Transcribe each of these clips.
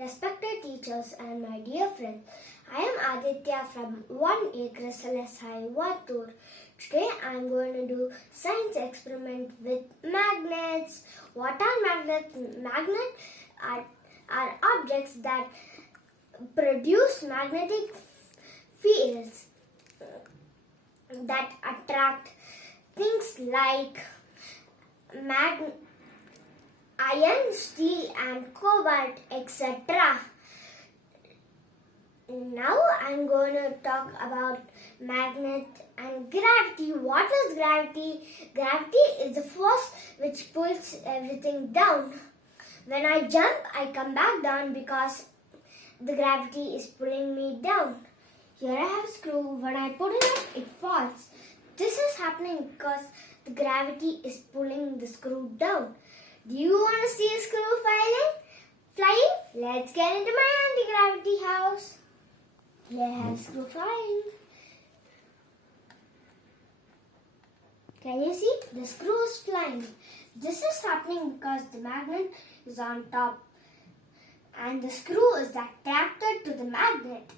respected teachers and my dear friends. I am Aditya from 1A Chrysalis High, Vattur. Today I am going to do science experiment with magnets. What are magnets? Magnets are objects that produce magnetic fields that attract things like iron, steel and cobalt, etc. Now I'm going to talk about magnet and gravity. What is gravity? Gravity is the force which pulls everything down. When I jump, I come back down because the gravity is pulling me down. Here I have a screw. When I put it up, it falls. This is happening because the gravity is pulling the screw down. Do you want to see a screw flying? Let's get into my anti-gravity house. Here I have a screw flying. Can you see? The screw is flying. This is happening because the magnet is on top and the screw is attracted to the magnet.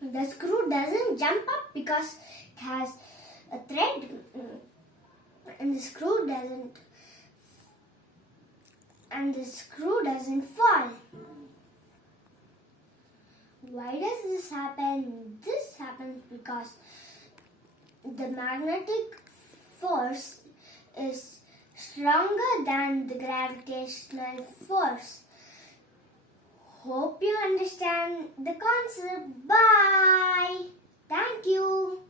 The screw doesn't jump up because it has a thread, and the screw doesn't fall. Why does this happen? This happens because the magnetic force is stronger than the gravitational force. Hope you understand the concept. Bye. Thank you.